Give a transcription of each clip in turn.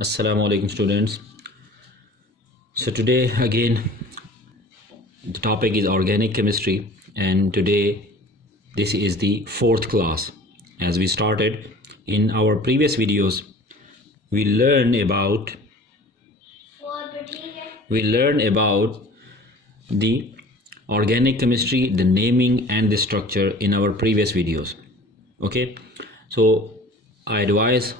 Assalamu alaikum students. So today again the topic is organic chemistry, and today this is the fourth class. As we started in our previous videos, we learned about the organic chemistry, the naming and the structure in our previous videos. Okay, so I advise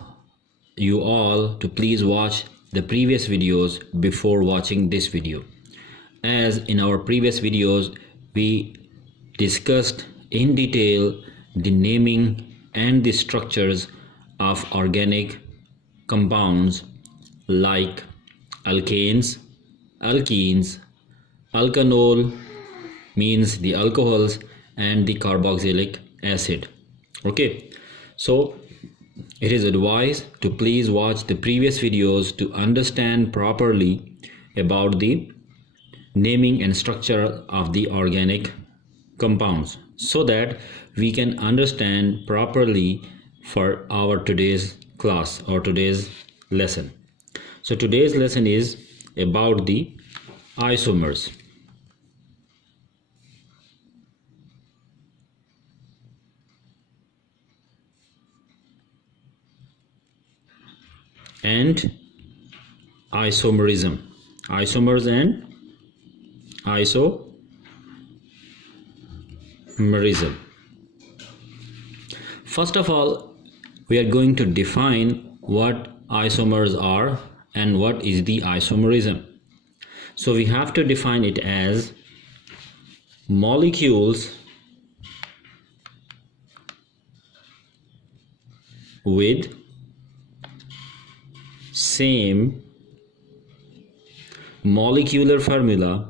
you all to please watch the previous videos before watching this video, as in our previous videos we discussed in detail the naming and the structures of organic compounds like alkanes, alkenes, alkanol means the alcohols, and the carboxylic acid. Okay, so it is advised to please watch the previous videos to understand properly about the naming and structure of the organic compounds, so that we can understand properly for our today's class or today's lesson. So today's lesson is about the isomers. And isomerism, isomers and isomerism. First of all, we are going to define what isomers are and what is the isomerism. So we have to define it as molecules with same molecular formula,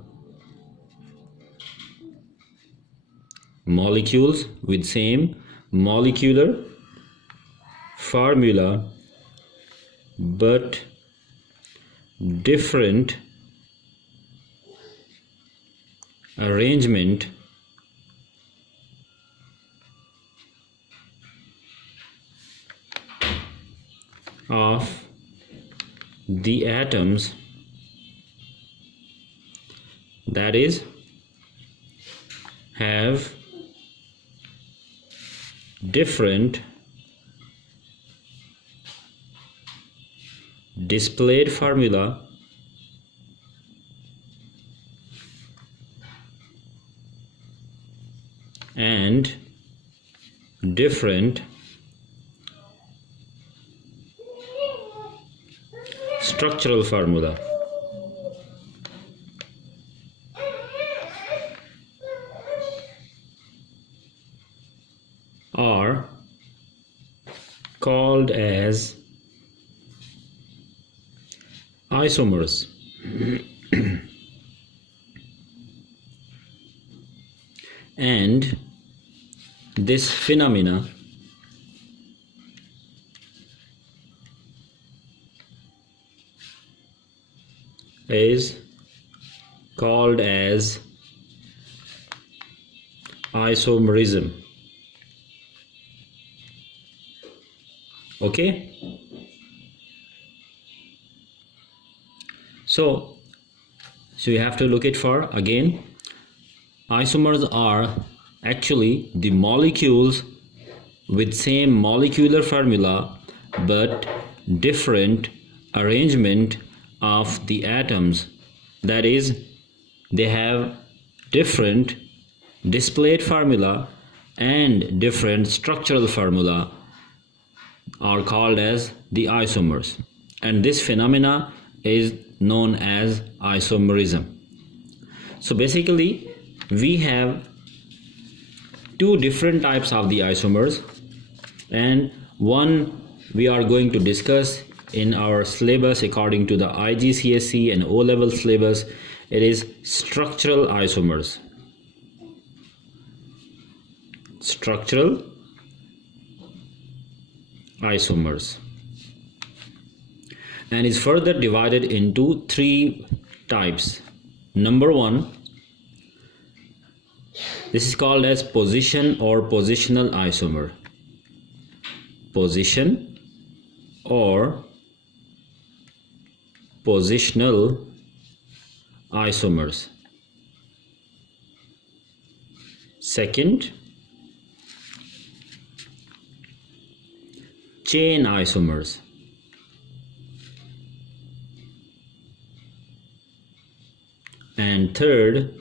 molecules with same molecular formula but different arrangement of the atoms, that is, have different displayed formula and different structural formula. Are called as isomers. And this phenomena is called as isomerism. Okay, so you have to look it for again. Isomers are actually the molecules with same molecular formula but different arrangement of the atoms, that is, they have different displayed formula and different structural formula, are called as the isomers, and this phenomena is known as isomerism. So basically we have two different types of the isomers, and one we are going to discuss in our syllabus according to the IGCSE and O-level syllabus. It is structural isomers. Structural isomers, and is further divided into three types. Number one, this is called as position or positional isomer. Position or positional isomers. Second, chain isomers. And third,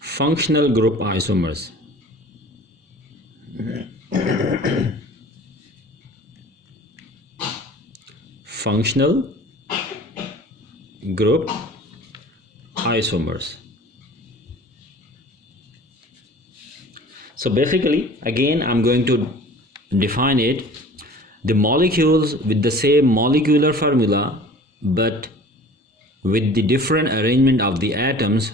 functional group isomers. Functional group isomers. So basically, again, I'm going to define it. The molecules with the same molecular formula but with the different arrangement of the atoms,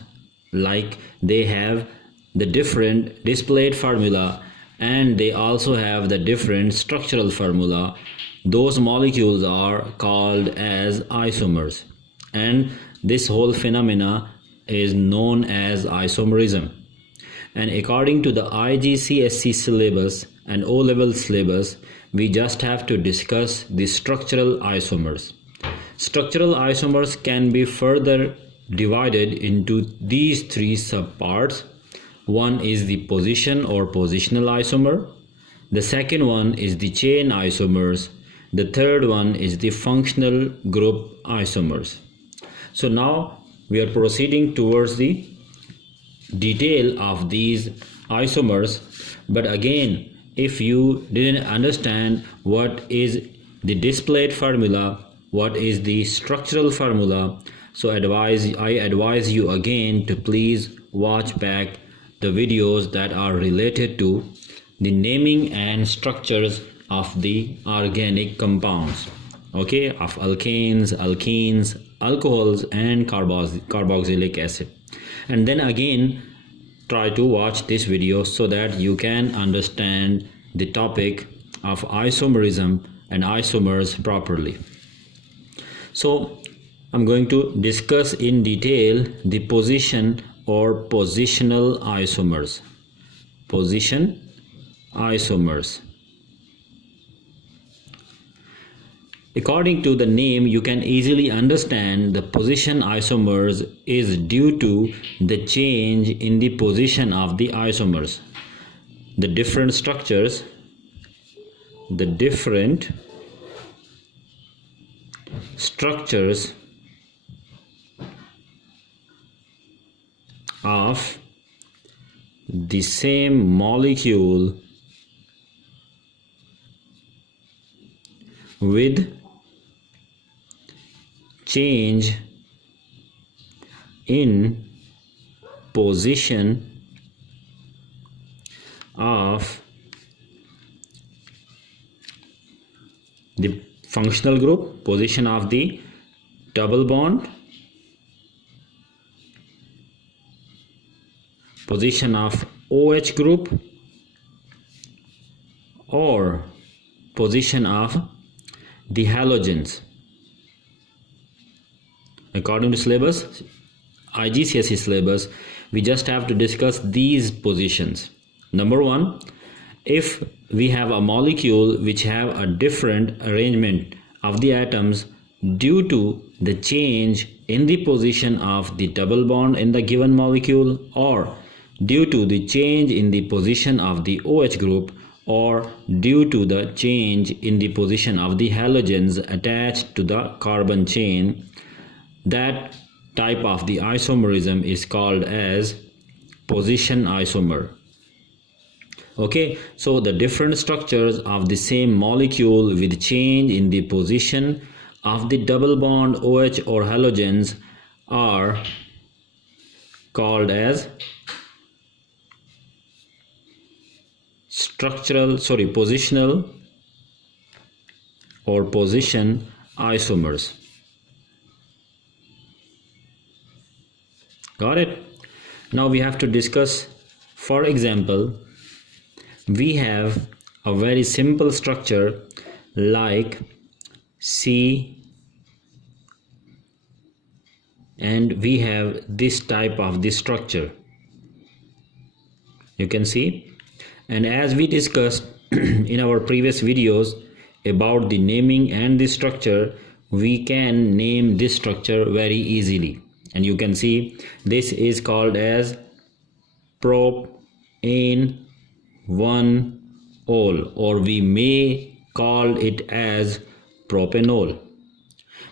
like they have the different displayed formula and they also have the different structural formula, those molecules are called as isomers, and this whole phenomena is known as isomerism. And according to the IGCSE syllabus and O-level syllabus, we just have to discuss the structural isomers. Structural isomers can be further divided into these three subparts. One is the position or positional isomer. The second one is the chain isomers. The third one is the functional group isomers. So now we are proceeding towards the detail of these isomers. But again, if you didn't understand what is the displayed formula, what is the structural formula, so I advise you again to please watch back the videos that are related to the naming and structures of the organic compounds, okay, of alkanes, alkenes, alcohols and carboxylic acid. And then again try to watch this video so that you can understand the topic of isomerism and isomers properly. So I'm going to discuss in detail the position or positional isomers. Position isomers. According to the name, you can easily understand the position isomers is due to the change in the position of the isomers. The different structures, of the same molecule with change in position of the functional group, position of the double bond, position of OH group, or position of the halogens. According to syllabus, IGCSE syllabus, we just have to discuss these positions. Number one, if we have a molecule which have a different arrangement of the atoms due to the change in the position of the double bond in the given molecule, or due to the change in the position of the OH group, or due to the change in the position of the halogens attached to the carbon chain, that type of the isomerism is called as position isomer. Okay, so the different structures of the same molecule with change in the position of the double bond OH or halogens are called as positional or position isomers. Got it? Now we have to discuss, for example, we have a very simple structure like C, and we have this type of this structure, you can see. And as we discussed in our previous videos, about the naming and the structure, we can name this structure very easily. And you can see this is called as propane 1-ol, or we may call it as propanol.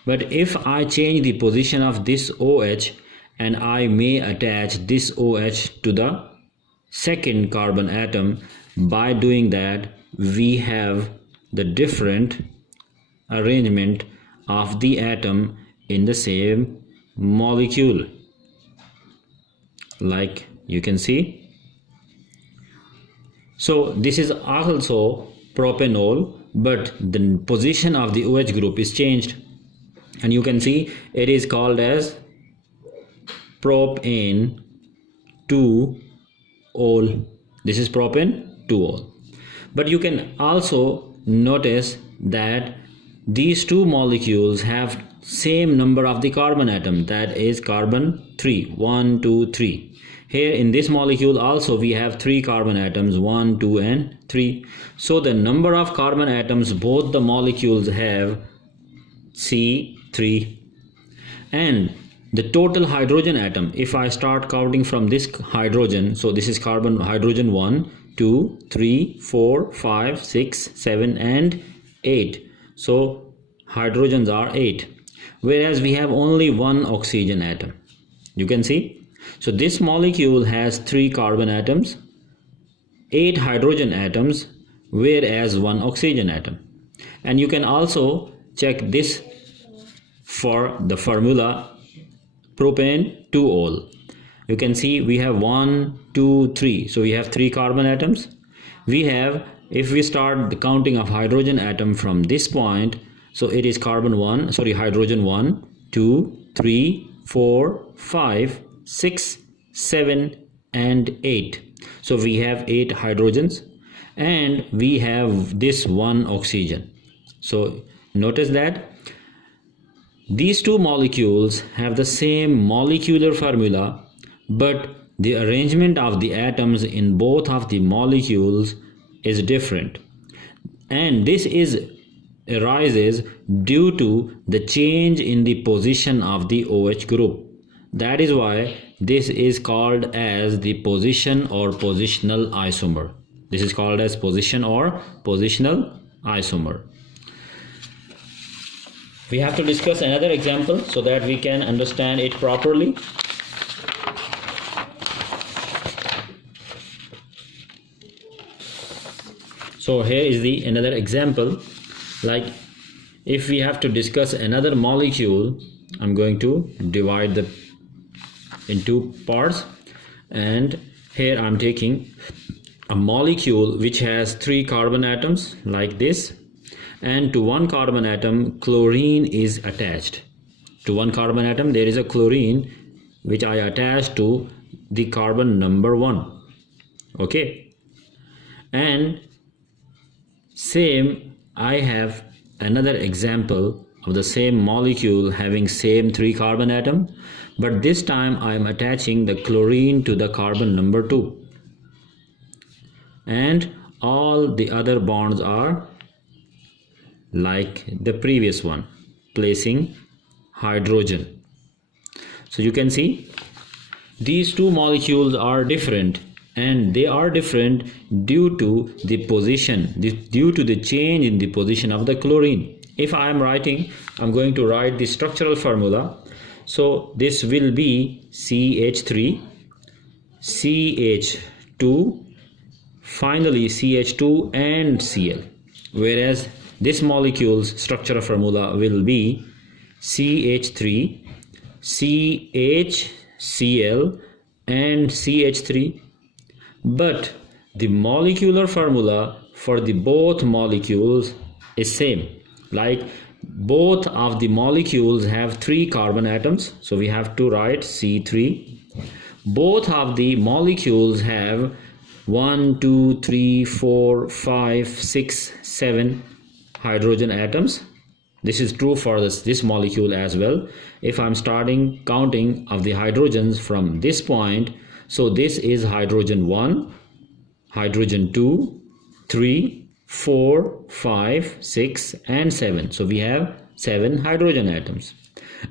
But if I change the position of this OH, and I may attach this OH to the second carbon atom, by doing that we have the different arrangement of the atom in the same molecule, like you can see. So this is also propanol, but the position of the OH group is changed, and you can see it is called as propane 2-ol. This is propane 2-ol. But you can also notice that these two molecules have same number of the carbon atom, that is carbon 3, 1, 2, 3. Here in this molecule also we have 3 carbon atoms, 1, 2 and 3. So the number of carbon atoms both the molecules have C3. And the total hydrogen atom, if I start counting from this hydrogen, so this is carbon hydrogen 1, 2, 3, 4, 5, 6, 7 and 8. So hydrogens are 8, whereas we have only one oxygen atom. You can see. So this molecule has 3 carbon atoms, 8 hydrogen atoms, whereas 1 oxygen atom. And you can also check this for the formula propane 2-ol. You can see we have 1, 2, 3. So we have 3 carbon atoms. We have, if we start the counting of hydrogen atom from this point, so it is hydrogen 1, 2, 3, 4, 5, 6, 7 and 8. So we have 8 hydrogens and we have this 1 oxygen. So notice that these two molecules have the same molecular formula, but the arrangement of the atoms in both of the molecules is different, and this arises due to the change in the position of the OH group. That is why this is called as the position or positional isomer. This is called as position or positional isomer. We have to discuss another example so that we can understand it properly. So here is another example. Like if we have to discuss another molecule, I'm going to divide in 2 parts, and here I'm taking a molecule which has 3 carbon atoms like this, and to 1 carbon atom chlorine is attached. To 1 carbon atom there is a chlorine which I attach to the carbon number 1. Okay, and same I have another example of the same molecule having same 3 carbon atom, but this time I am attaching the chlorine to the carbon number 2, and all the other bonds are like the previous one, placing hydrogen. So you can see these two molecules are different, and they are different due to the position, due to the change in the position of the chlorine. If I am I'm going to write the structural formula. So this will be CH3, CH2, finally CH2 and Cl, whereas this molecule's structural formula will be CH3, CHCl and CH3. But the molecular formula for the both molecules is same. Like both of the molecules have 3 carbon atoms, so we have to write C3. Both of the molecules have 1, 2, 3, 4, 5, 6, 7 hydrogen atoms. This is true for this molecule as well. If I'm starting counting of the hydrogens from this point, so this is hydrogen 1, hydrogen 2, 3, 4, 5, 6 and 7. So we have 7 hydrogen atoms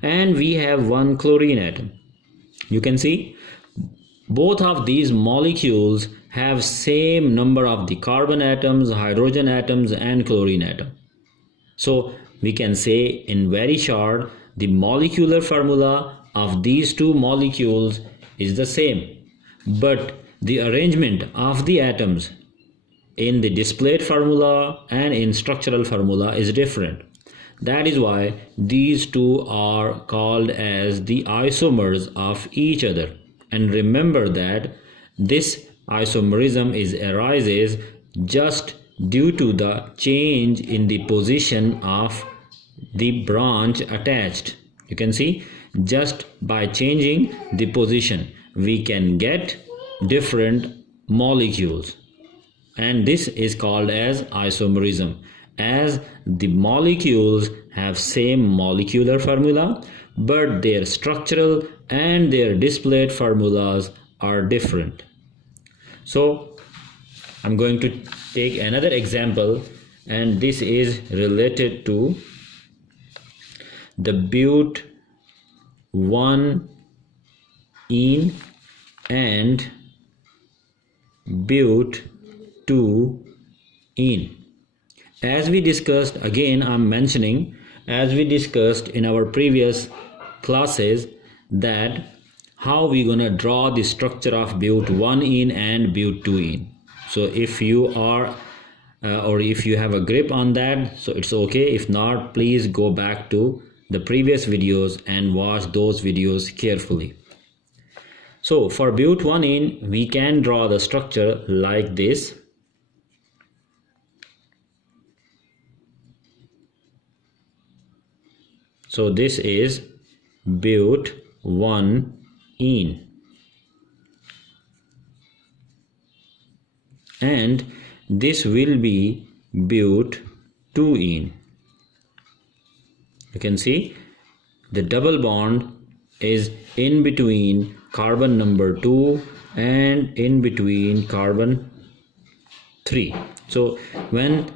and we have 1 chlorine atom. You can see both of these molecules have same number of the carbon atoms, hydrogen atoms and chlorine atom. So we can say in very short, the molecular formula of these two molecules is the same, but the arrangement of the atoms in the displayed formula and in structural formula is different. That is why these two are called as the isomers of each other. And remember that this isomerism arises just due to the change in the position of the branch attached. You can see just by changing the position we can get different molecules, and this is called as isomerism, as the molecules have same molecular formula but their structural and their displayed formulas are different. So I'm going to take another example, and this is related to the but 1-ene and but 2-ene. As we discussed, again I'm mentioning, as we discussed in our previous classes, that how we gonna draw the structure of but 1-ene and but 2-ene. So if you are or if you have a grip on that, so it's okay. If not, please go back to the previous videos and watch those videos carefully. So for but 1-ene we can draw the structure like this. So this is but 1-ene, and this will be but 2-ene. You can see the double bond is in between carbon number 2 and in between carbon 3. So when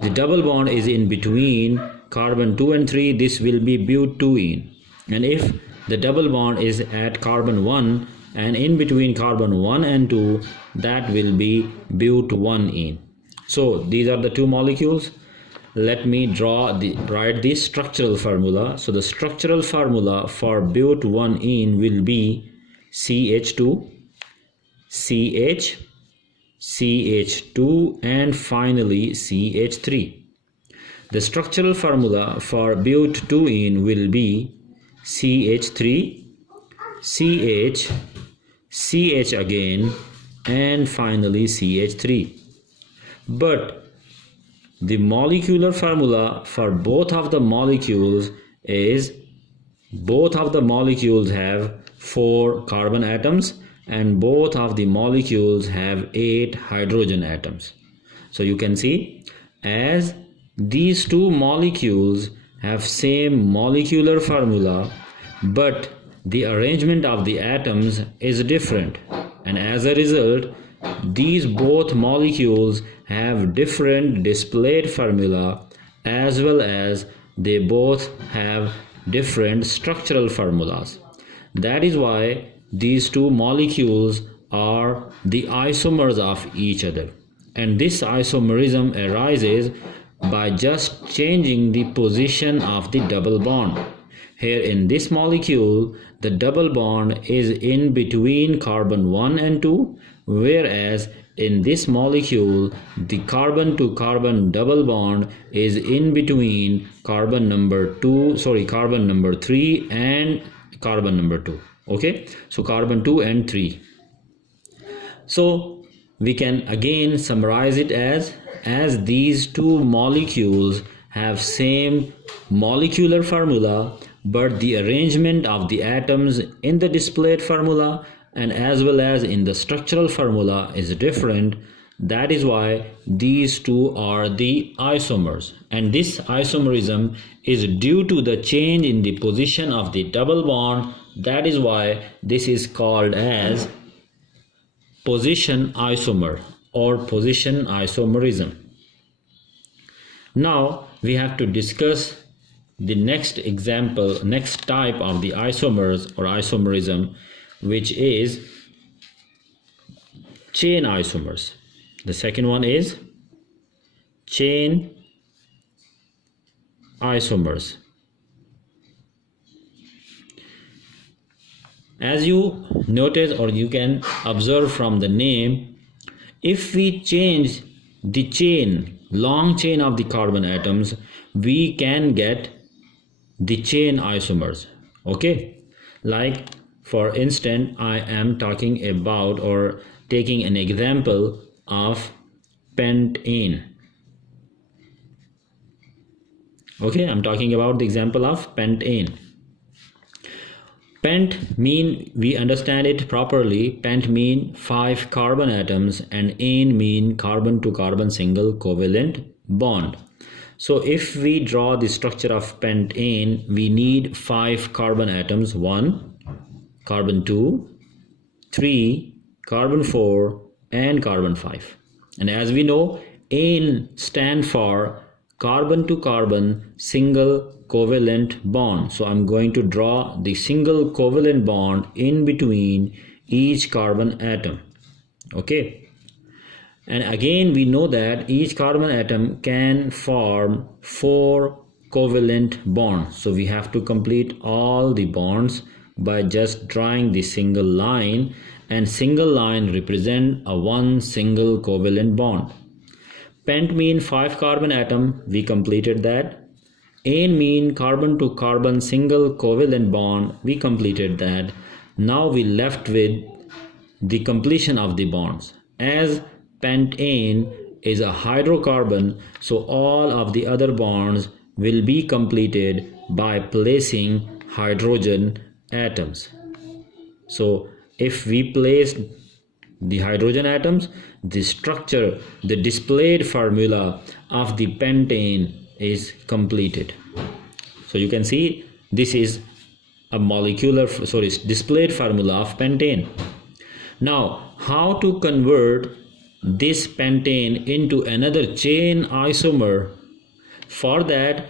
the double bond is in between carbon 2 and 3, this will be but 2-ene. And if the double bond is at carbon 1 and in between carbon 1 and 2, that will be but 1-ene. So these are the two molecules. Let me write the structural formula. So the structural formula for but 1-ene will be CH2, CH, CH2 and finally CH3. The structural formula for but 2-ene will be CH3, CH, CH again and finally CH3. But the molecular formula for both of the molecules is, both of the molecules have 4 carbon atoms and both of the molecules have 8 hydrogen atoms. So you can see, as these two molecules have same molecular formula but the arrangement of the atoms is different, and as a result these both molecules have different displayed formula as well as they both have different structural formulas. That is why these two molecules are the isomers of each other, and this isomerism arises by just changing the position of the double bond. Here in this molecule, the double bond is in between carbon 1 and 2, whereas in this molecule, the carbon to carbon double bond is in between carbon number 3 and carbon number 2. Okay, so carbon 2 and 3. So we can again summarize it as these two molecules have same molecular formula but the arrangement of the atoms in the displayed formula and as well as in the structural formula is different. That is why these two are the isomers, and this isomerism is due to the change in the position of the double bond. That is why this is called as position isomer or position isomerism. Now we have to discuss the next example, next type of the isomers or isomerism, which is chain isomers. The second one is chain isomers. As you notice or you can observe from the name, if we change the chain, long chain of the carbon atoms, we can get the chain isomers. Okay, like for instance, I am talking about or taking an example of pentane. Okay, I'm talking about the example of pentane. Pent mean, we understand it properly, pent mean 5 carbon atoms and ane mean carbon to carbon single covalent bond. So if we draw the structure of pentane, we need 5 carbon atoms, 1, carbon 2, 3, carbon 4 and carbon 5. And as we know, ane stand for carbon to carbon single covalent bond. So I'm going to draw the single covalent bond in between each carbon atom. Okay, and again we know that each carbon atom can form 4 covalent bonds. So we have to complete all the bonds by just drawing the single line, and single line represent a one single covalent bond. Pent mean 5 carbon atom, we completed that. Ane mean carbon to carbon single covalent bond, we completed that. Now we left with the completion of the bonds. As pentane is a hydrocarbon, so all of the other bonds will be completed by placing hydrogen atoms. So if we place the hydrogen atoms, the structure, the displayed formula of the pentane is completed. So you can see this is a displayed formula of pentane. Now how to convert this pentane into another chain isomer? For that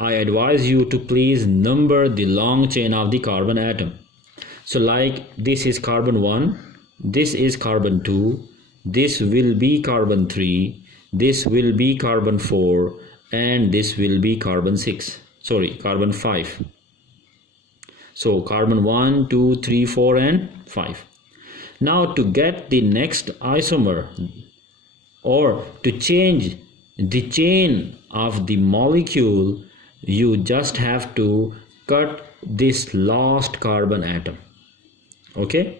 I advise you to please number the long chain of the carbon atom. So like this is carbon 1, this is carbon 2, this will be carbon 3, this will be carbon 4 and this will be carbon 5. So carbon 1, 2, 3, 4 and 5. Now to get the next isomer or to change the chain of the molecule, you just have to cut this last carbon atom. Okay,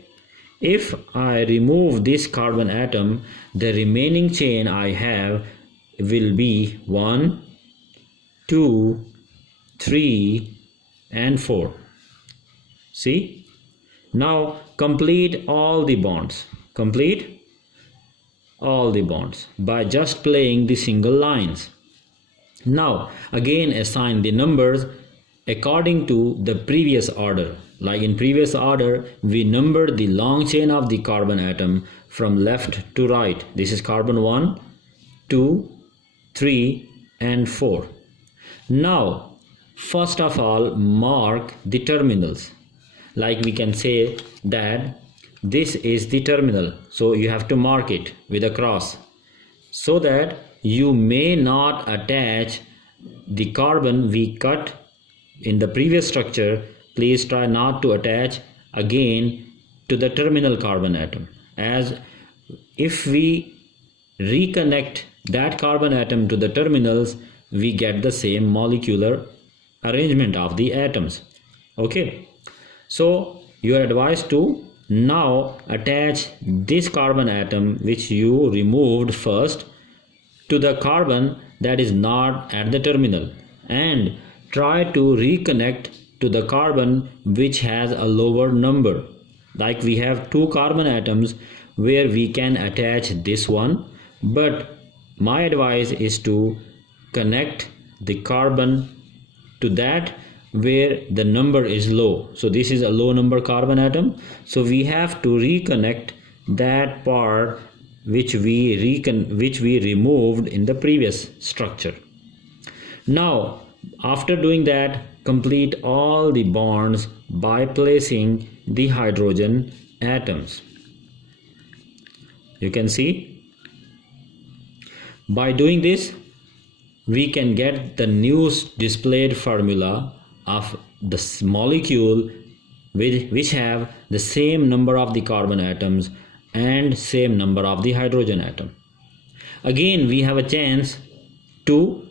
if I remove this carbon atom, the remaining chain I have will be 1, 2, 3 and 4. See, now complete all the bonds, by just playing the single lines. Now again assign the numbers according to the previous order. Like in previous order, we numbered the long chain of the carbon atom from left to right. This is carbon 1, 2, 3 and 4. Now first of all mark the terminals. Like we can say that this is the terminal, so you have to mark it with a cross so that you may not attach the carbon we cut in the previous structure. Please try not to attach again to the terminal carbon atom, as if we reconnect that carbon atom to the terminals, we get the same molecular arrangement of the atoms. Okay, so you are advised to now attach this carbon atom which you removed first to the carbon that is not at the terminal, and try to reconnect to the carbon which has a lower number. Like we have 2 carbon atoms where we can attach this one, but my advice is to connect the carbon to that where the number is low. So this is a low number carbon atom, so we have to reconnect that part which we removed in the previous structure. Now, after doing that, complete all the bonds by placing the hydrogen atoms. You can see, by doing this, we can get the new displayed formula of the molecule which have the same number of the carbon atoms and same number of the hydrogen atom. Again, we have a chance to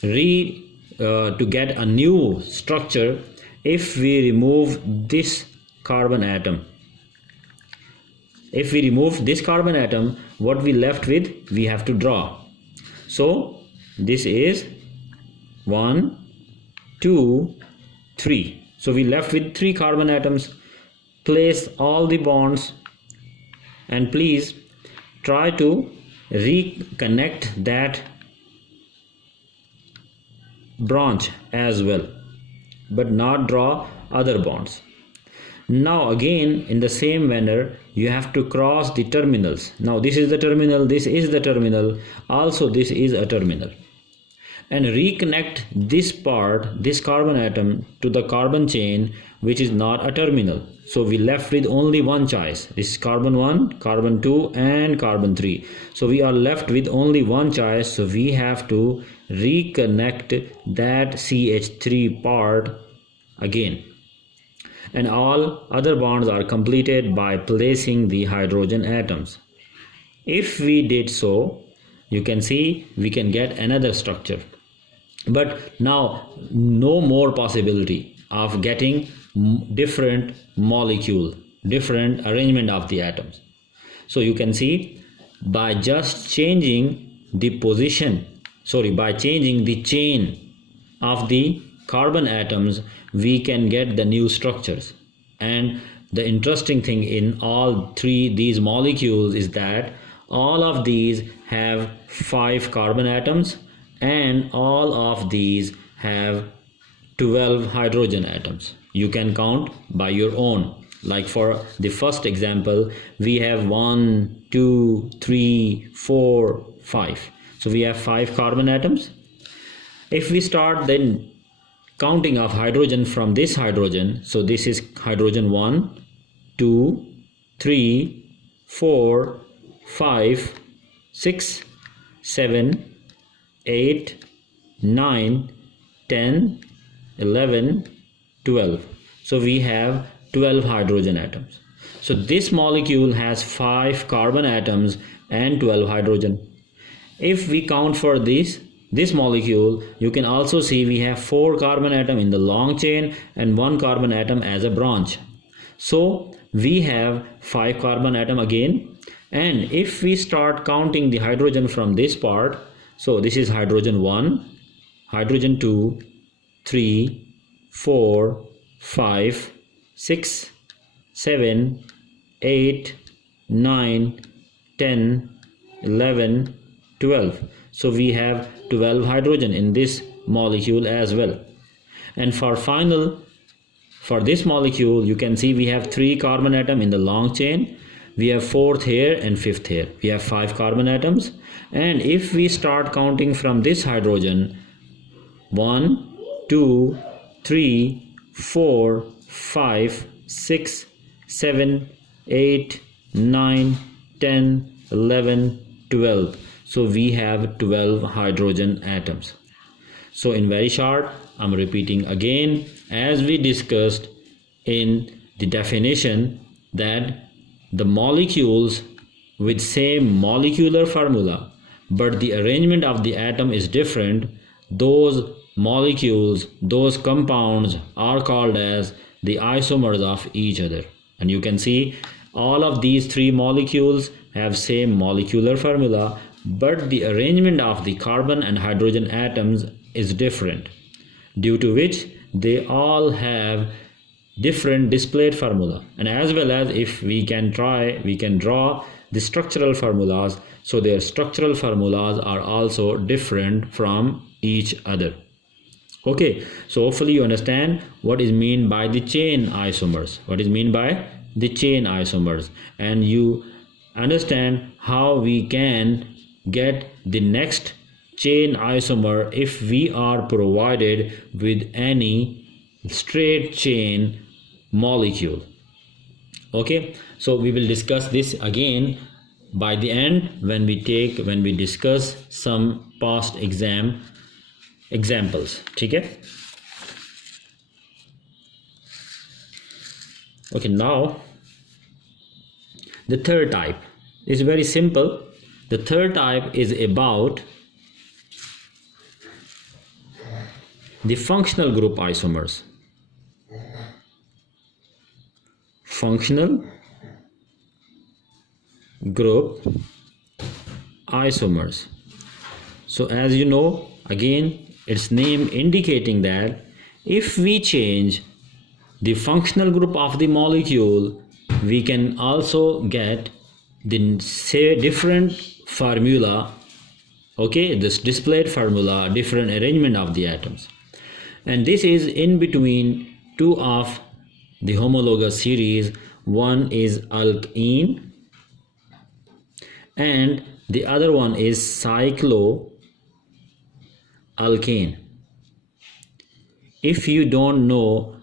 get a new structure if we remove this carbon atom. If we remove this carbon atom, what we left with, we have to draw. So this is 1, 2, 3. So we left with 3 carbon atoms. Place all the bonds and please try to reconnect that branch as well, but not draw other bonds. Now again, in the same manner, you have to cross the terminals. Now this is the terminal, this is the terminal, also this is a terminal, and reconnect this part, this carbon atom, to the carbon chain which is not a terminal. So we left with only one choice. This is carbon 1, carbon 2 and carbon 3. So we are left with only one choice. So we have to reconnect that CH3 part again. And all other bonds are completed by placing the hydrogen atoms. If we did so, you can see we can get another structure. But now no more possibility of getting different molecule, different arrangement of the atoms. So you can see, by just changing the by changing the chain of the carbon atoms, we can get the new structures. And the interesting thing in all these molecules is that all of these have 5 carbon atoms and all of these have 12 hydrogen atoms. You can count by your own. Like for the first example, we have 1, 2, 3, 4, 5. So we have 5 carbon atoms. If we start then counting of hydrogen from this hydrogen, so this is hydrogen 1, 2, 3, 4, 5, 6, 7, 8, 9, 10, 11, 12. So we have 12 hydrogen atoms. So this molecule has 5 carbon atoms and 12 hydrogen. If we count for this molecule, you can also see we have 4 carbon atom in the long chain and 1 carbon atom as a branch. So we have 5 carbon atom again. And if we start counting the hydrogen from this part, so this is hydrogen 1, hydrogen 2, 3, 4, 5, 6, 7, 8, 9, 10, 11, 12. So we have 12 hydrogen in this molecule as well. And for this molecule, you can see we have 3 carbon atom in the long chain. We have 4th here and 5th here. We have 5 carbon atoms. And if we start counting from this hydrogen, 1, 2, 3, 4, 5, 6, 7, 8, 9, 10, 11, 12. So we have 12 hydrogen atoms. So in very short, I'm repeating again, as we discussed in the definition, that the molecules with same molecular formula but the arrangement of the atom is different, those molecules, those compounds are called as the isomers of each other. And you can see all of these 3 molecules have same molecular formula, but the arrangement of the carbon and hydrogen atoms is different, due to which they all have different displayed formula. And as well as if we can draw the structural formulas, so their structural formulas are also different from each other. Okay, so hopefully you understand what is meant by the chain isomers, and you understand how we can get the next chain isomer if we are provided with any straight chain molecule. Okay, so we will discuss this again by the end when we discuss some past examples. Okay. Okay, now the third type is very simple. The third type is about the functional group isomers. Functional group isomers. So as you know, again, its name indicating that if we change the functional group of the molecule, we can also get the different formula. Okay, this displayed formula, different arrangement of the atoms, and this is in between two of the homologous series. One is alkene and the other one is cycloalkane. If you don't know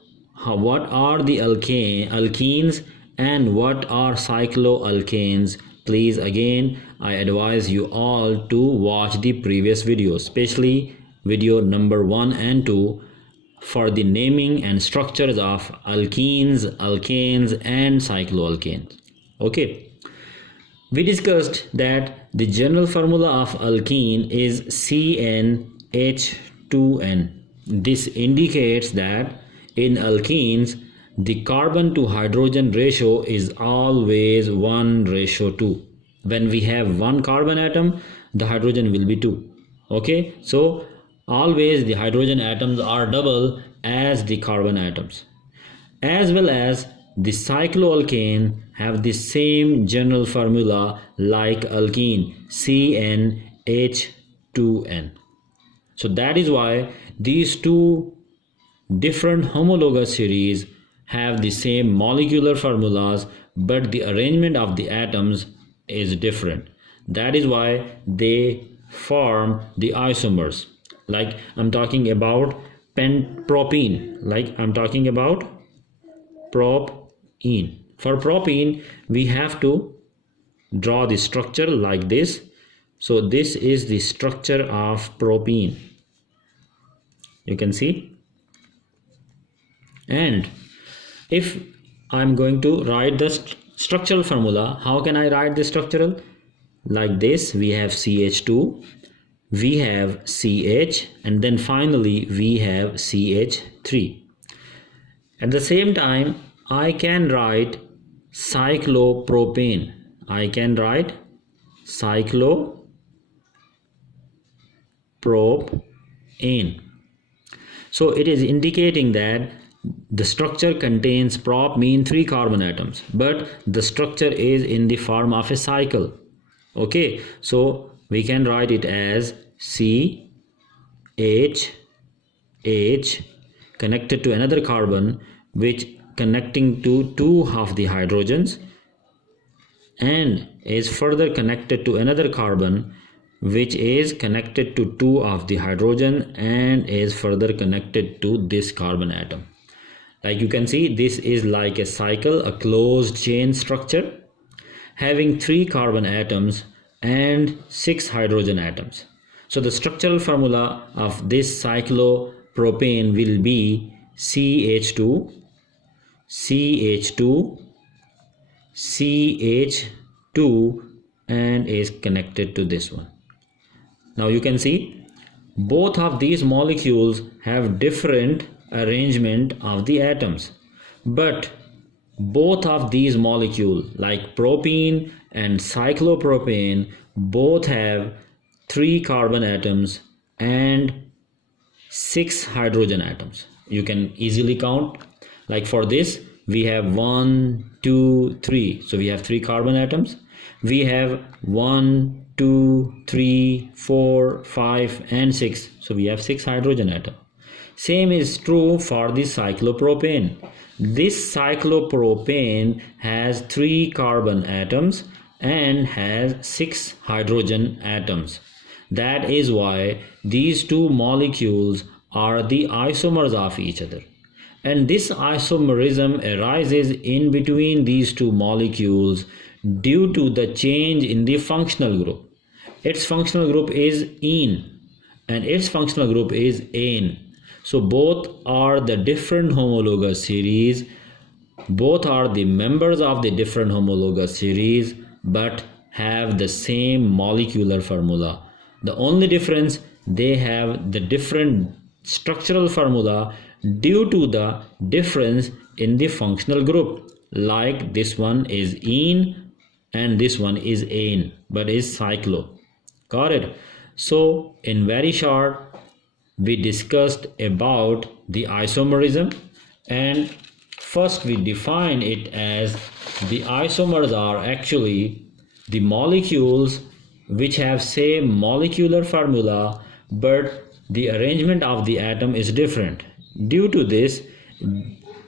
what are the alkenes and what are cycloalkanes, please again I advise you all to watch the previous videos, especially video number 1 and 2, for the naming and structures of alkenes, alkanes and cycloalkanes. Okay, we discussed that the general formula of alkene is CnH2n. This indicates that in alkenes the carbon to hydrogen ratio is always 1:2. When we have one carbon atom, the hydrogen will be 2. Okay, so always the hydrogen atoms are double as the carbon atoms. As well as the cycloalkane have the same general formula like alkene, CnH2n. So that is why these two different homologous series have the same molecular formulas, but the arrangement of the atoms is different. That is why they form the isomers. Like I'm talking about propene, like I'm talking about propene. For propene, we have to draw the structure like this. So this is the structure of propene. You can see. And if I'm going to write the structural formula, how can I write the structural? Like this, we have CH2, we have CH, and then finally we have CH3. At the same time, I can write cyclopropane. I can write cyclopropane. So it is indicating that the structure contains prop mean 3 carbon atoms, but the structure is in the form of a cycle. Okay, so we can write it as C H connected to another carbon, which connecting to 2 of the hydrogens, and is further connected to another carbon which is connected to 2 of the hydrogen and is further connected to this carbon atom. Like you can see, this is like a cycle, a closed chain structure having 3 carbon atoms and 6 hydrogen atoms. So the structural formula of this cyclopropane will be CH2, CH2, CH2, and is connected to this one. Now you can see both of these molecules have different arrangement of the atoms, but both of these molecules like propene and cyclopropane both have 3 carbon atoms and 6 hydrogen atoms. You can easily count. Like for this, we have 1, 2, 3. So we have 3 carbon atoms. We have 1, 2, 3, 4, 5 and 6. So we have 6 hydrogen atoms. Same is true for the cyclopropane. This cyclopropane has 3 carbon atoms and has 6 hydrogen atoms. That is why these two molecules are the isomers of each other. And this isomerism arises in between these two molecules due to the change in the functional group. Its functional group is ene and its functional group is ane. So both are the different homologous series, both are the members of the different homologous series, but have the same molecular formula. The only difference, they have the different structural formula due to the difference in the functional group. Like this one is ene and this one is ane, but is cyclo. Got it? So in very short, we discussed about the isomerism, and first we define it as the isomers are actually the molecules which have same molecular formula but the arrangement of the atom is different. Due to this,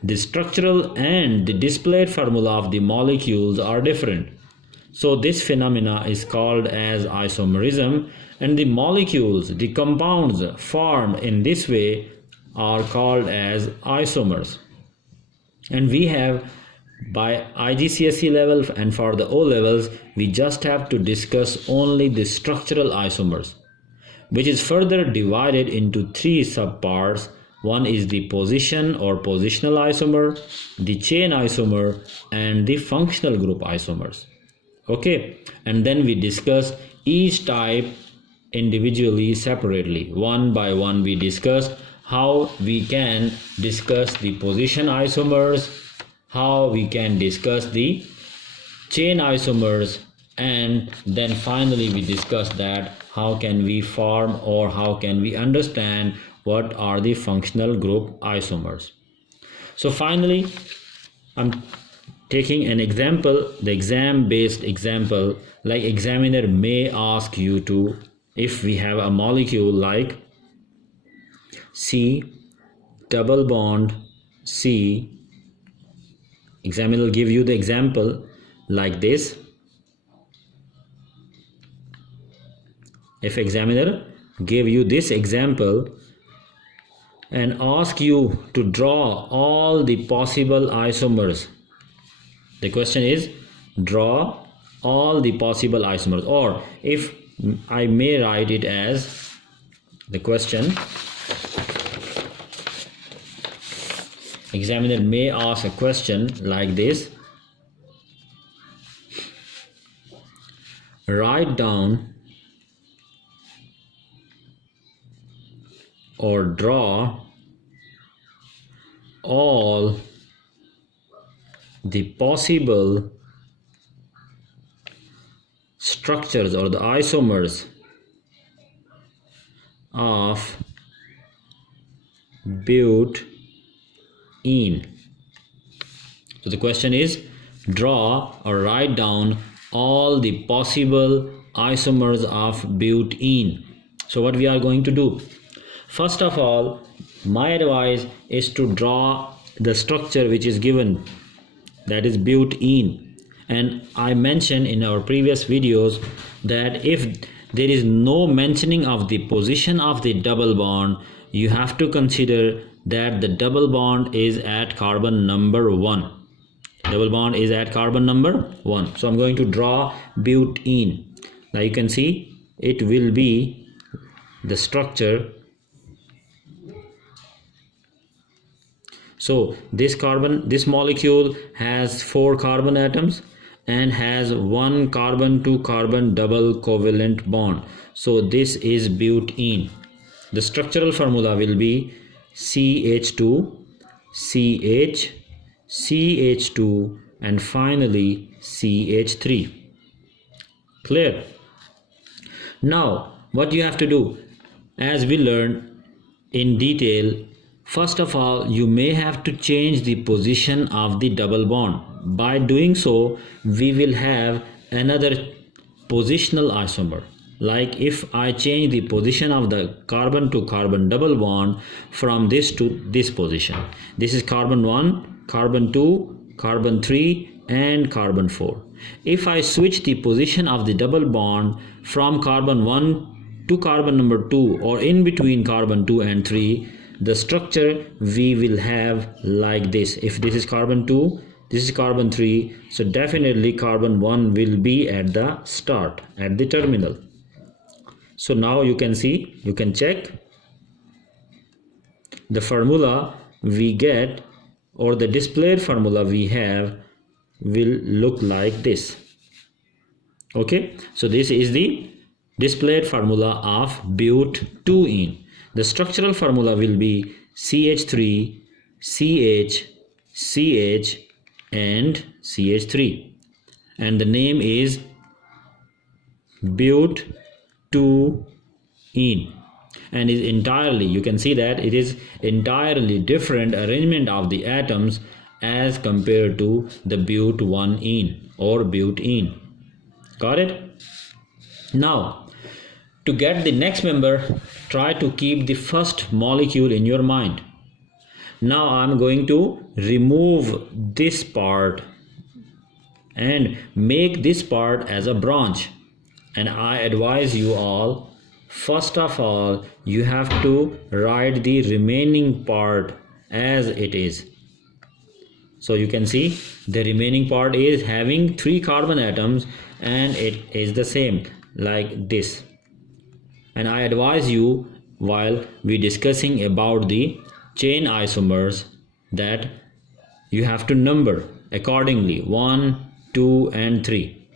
the structural and the displayed formula of the molecules are different. So this phenomena is called as isomerism, and the molecules, the compounds formed in this way are called as isomers. And we have by IGCSE level and for the O levels, we just have to discuss only the structural isomers, which is further divided into 3 subparts. One is the position or positional isomer, the chain isomer, and the functional group isomers. Okay, and then we discuss each type individually, separately. One by one we discussed how we can discuss the position isomers, how we can discuss the chain isomers, and then finally we discussed that how can we form or how can we understand what are the functional group isomers. So finally, I'm taking an example, the exam based example, like examiner may ask you to, if we have a molecule like C double bond C, examiner will give you the example like this. If examiner gave you this example and ask you to draw all the possible isomers, the question is draw all the possible isomers, or if I may write it as the question, examiner may ask a question like this: write down or draw all the possible structures or the isomers of butene. So the question is draw or write down all the possible isomers of butene. So what we are going to do, first of all, my advice is to draw the structure which is given, that is butene. And I mentioned in our previous videos that if there is no mentioning of the position of the double bond, you have to consider that the double bond is at carbon number 1. Double bond is at carbon number 1. So I'm going to draw butene. Now you can see it will be the structure. So this molecule has 4 carbon atoms and has 1 carbon to carbon double covalent bond. So this is butene. The structural formula will be CH2, CH, CH2, and finally CH3. Clear? Now what you have to do, as we learned in detail, first of all, you may have to change the position of the double bond. By doing so, we will have another positional isomer. Like if I change the position of the carbon to carbon double bond from this to this position. This is carbon 1, carbon 2, carbon 3, and carbon 4. If I switch the position of the double bond from carbon 1 to carbon number 2 or in between carbon 2 and 3, the structure we will have like this. If this is carbon 2, this is carbon 3, so definitely carbon 1 will be at the start, at the terminal. So now you can see, you can check the formula we get, or the displayed formula we have, will look like this. Okay, so this is the displayed formula of but2ene. The structural formula will be CH3, CH, CH and CH3, and the name is but2ene, and is entirely, you can see that it is entirely different arrangement of the atoms as compared to the but1ene or butene. Got it? Now, to get the next member, try to keep the first molecule in your mind. Now I'm going to remove this part and make this part as a branch, and I advise you all, first of all, you have to write the remaining part as it is. So you can see the remaining part is having 3 carbon atoms and it is the same like this. And I advise you, while we discussing about the chain isomers, that you have to number accordingly 1, 2 and 3.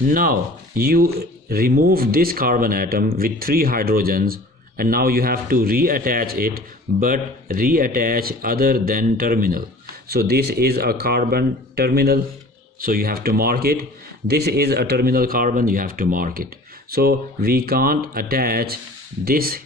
Now you remove this carbon atom with 3 hydrogens, and now you have to reattach it, but reattach other than terminal. So this is a carbon terminal, so you have to mark it. This is a terminal carbon, you have to mark it. So we can't attach this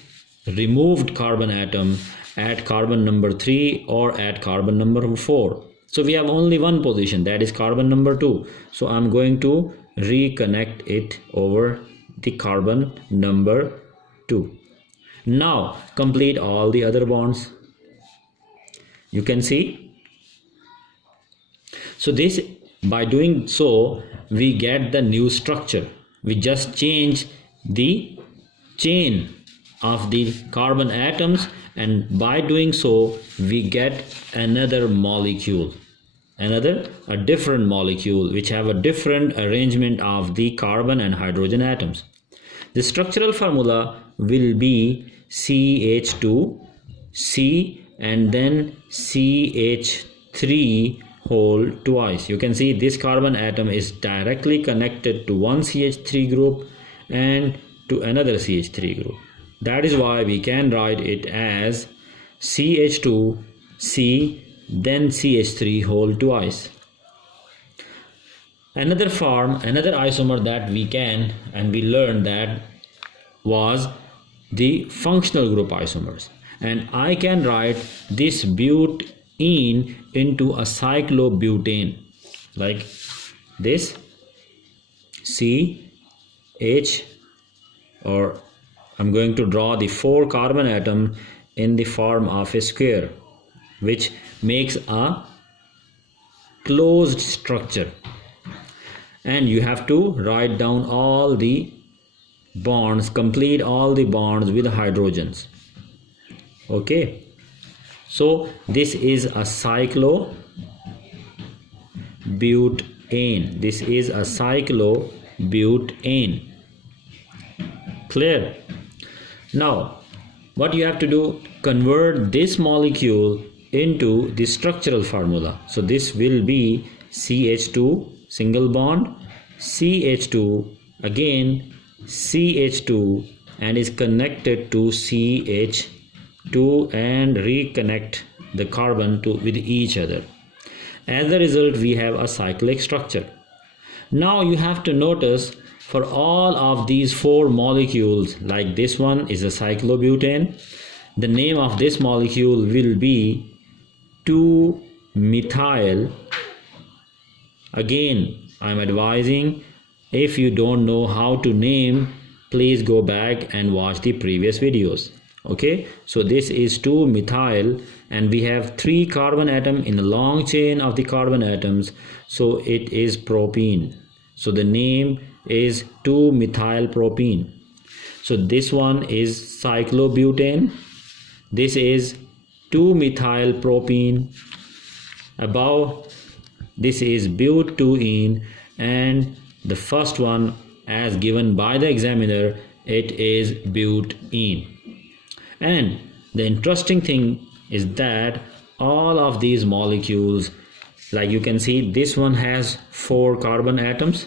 removed carbon atom at carbon number 3 or at carbon number 4. So we have only one position, that is carbon number 2. So I'm going to reconnect it over the carbon number 2. Now complete all the other bonds. You can see. So this, by doing so, we get the new structure. We just change the chain of the carbon atoms, and by doing so we get another molecule, a different molecule which have a different arrangement of the carbon and hydrogen atoms. The structural formula will be CH2, C and then CH3 whole twice. You can see this carbon atom is directly connected to one CH3 group and to another CH3 group. That is why we can write it as CH2, C, then CH3 whole twice. Another form, another isomer that we can and we learned that was the functional group isomers, and I can write this butene into a cyclobutane like this, CH, or I'm going to draw the 4 carbon atom in the form of a square, which makes a closed structure, and you have to write down all the bonds, complete all the bonds with hydrogens. Okay, so this is a cyclobutane. This is a cyclobutane. Clear? Now what you have to do, convert this molecule into the structural formula. So this will be CH2 single bond, CH2, again CH2, and is connected to CH2 and reconnect the carbon with each other. As a result, we have a cyclic structure. Now you have to notice, for all of these 4 molecules, like this one is a cyclobutane, the name of this molecule will be 2-methyl. Again, I'm advising, if you don't know how to name, please go back and watch the previous videos. Okay, so this is 2-methyl, and we have 3 carbon atom in a long chain of the carbon atoms, so it is propene. So the name is 2-methyl propene. So this one is cyclobutane, this is 2-methyl propene, above this is butene, and the first one as given by the examiner, it is butene. And the interesting thing is that all of these molecules, like you can see, this one has 4 carbon atoms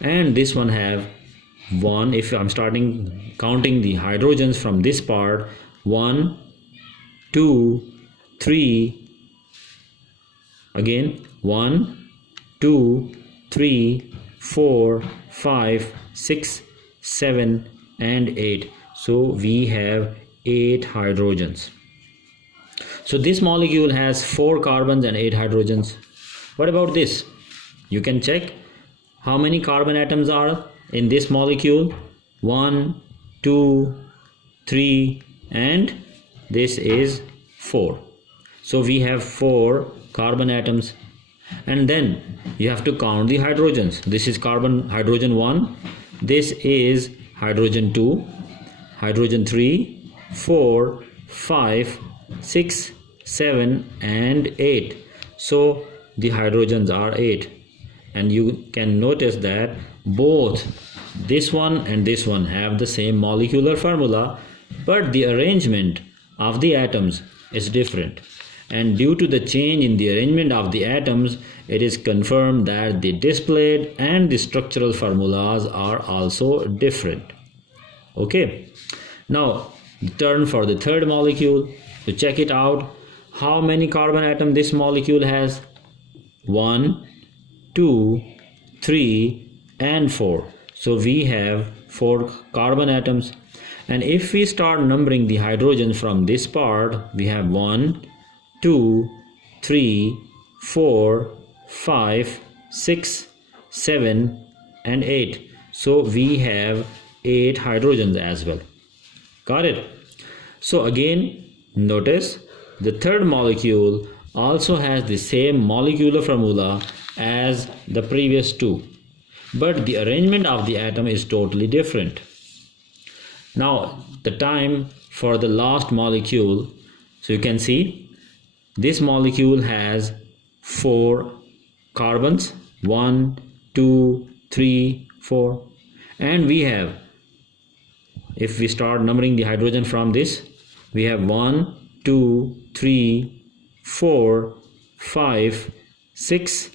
and this one have 1. If I'm starting counting the hydrogens from this part, 1, 2, 3, again 1, 2, 3, 4, 5, 6, 7 and 8. So we have 8 hydrogens. So this molecule has 4 carbons and 8 hydrogens. What about this? You can check how many carbon atoms are in this molecule. 1, 2, 3 and this is 4. So we have 4 carbon atoms, and then you have to count the hydrogens. This is hydrogen 1, this is hydrogen 2, hydrogen 3, 4, 5, 6, 7 and 8. So the hydrogens are 8, and you can notice that both this one and this one have the same molecular formula, but the arrangement of the atoms is different. And due to the change in the arrangement of the atoms, it is confirmed that the displayed and the structural formulas are also different. Okay, now turn for the third molecule to check it out. How many carbon atoms this molecule has? 1, 2, 3 and 4. So we have 4 carbon atoms, and if we start numbering the hydrogens from this part, we have 1, 2, 3, 4, 5, 6, 7 and 8. So we have 8 hydrogens as well. Got it? So again, notice the third molecule also has the same molecular formula as the previous 2, but the arrangement of the atom is totally different. Now the time for the last molecule. So you can see this molecule has 4 carbons, 1, 2, 3, 4, and we have, if we start numbering the hydrogen from this, we have 1, 2, 3, 4, 5, 6,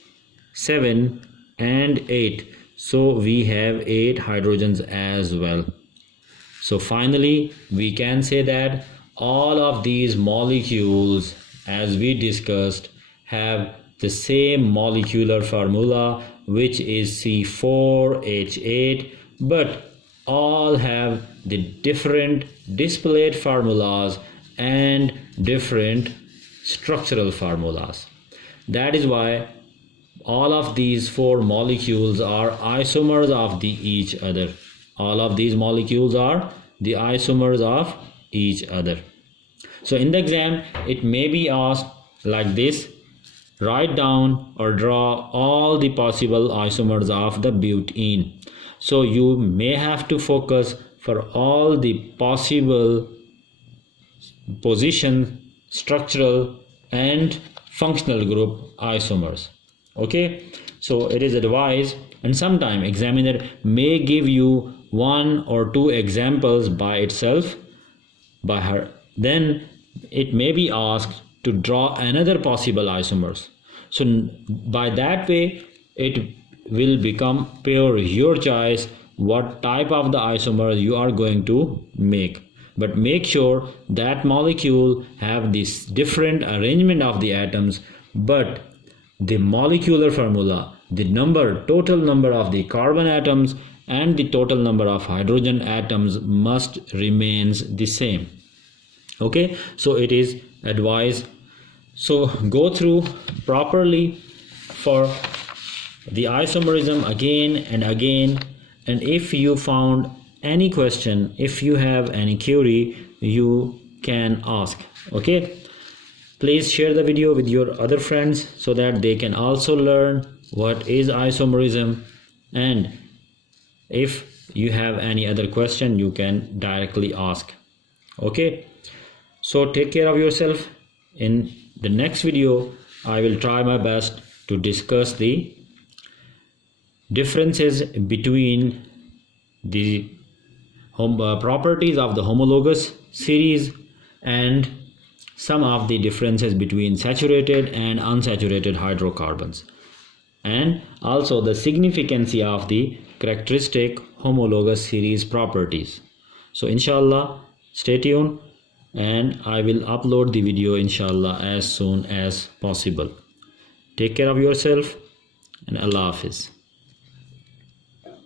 7 and 8. So we have 8 hydrogens as well. So finally we can say that all of these molecules, as we discussed, have the same molecular formula, which is C4H8, but all have the different displayed formulas and different structural formulas. That is why all of these 4 molecules are isomers of each other. All of these molecules are the isomers of each other. So in the exam, it may be asked like this: write down or draw all the possible isomers of the butene. So you may have to focus for all the possible position, structural and functional group isomers. Okay, so it is advised, and sometime examiner may give you 1 or 2 examples by itself, by her. Then it may be asked to draw another possible isomers. So by that way it will become pure your choice what type of the isomer you are going to make. But make sure that molecule have this different arrangement of the atoms, but the molecular formula, the total number of the carbon atoms and the total number of hydrogen atoms must remains the same. Okay, so it is advised. So go through properly for the isomerism again and again, and if you found any question, if you have any query, you can ask. Okay, please share the video with your other friends so that they can also learn what is isomerism, and if you have any other question you can directly ask. Okay, so take care of yourself. In the next video I will try my best to discuss the differences between the properties of the homologous series and some of the differences between saturated and unsaturated hydrocarbons, and also the significance of the characteristic homologous series properties. So inshallah, stay tuned and I will upload the video inshallah as soon as possible. Take care of yourself and Allah Hafiz.